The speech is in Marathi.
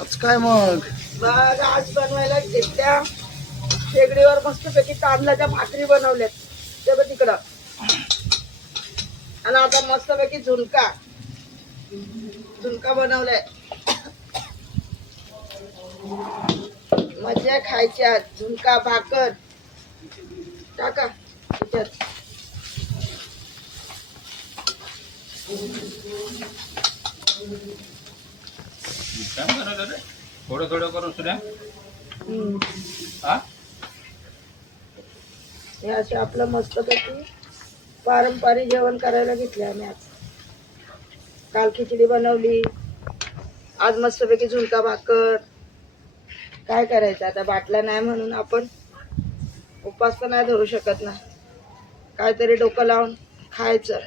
आज काय मग? बघ आज बनवायला घेतल्या शेगडीवर मस्तपैकी तांदळाच्या भाकरी बनवल्यात ते बघ तिकडं. आणि आता मस्तपैकी झुणका झुणका बनवलाय. मजा खायची आज. झुणका भाकर टाका त्याच्यात. थोडं थोडं करून सुद्धा हे असे आपलं मस्तपैकी पारंपरिक जेवण करायला घेतले आम्ही आज. काल खिचडी बनवली, आज मस्तपैकी झुणका भाकर. काय करायचं आता, बाटला नाही म्हणून आपण उपवास तर नाही धरू शकत ना. काहीतरी डोकं लावून खायचं.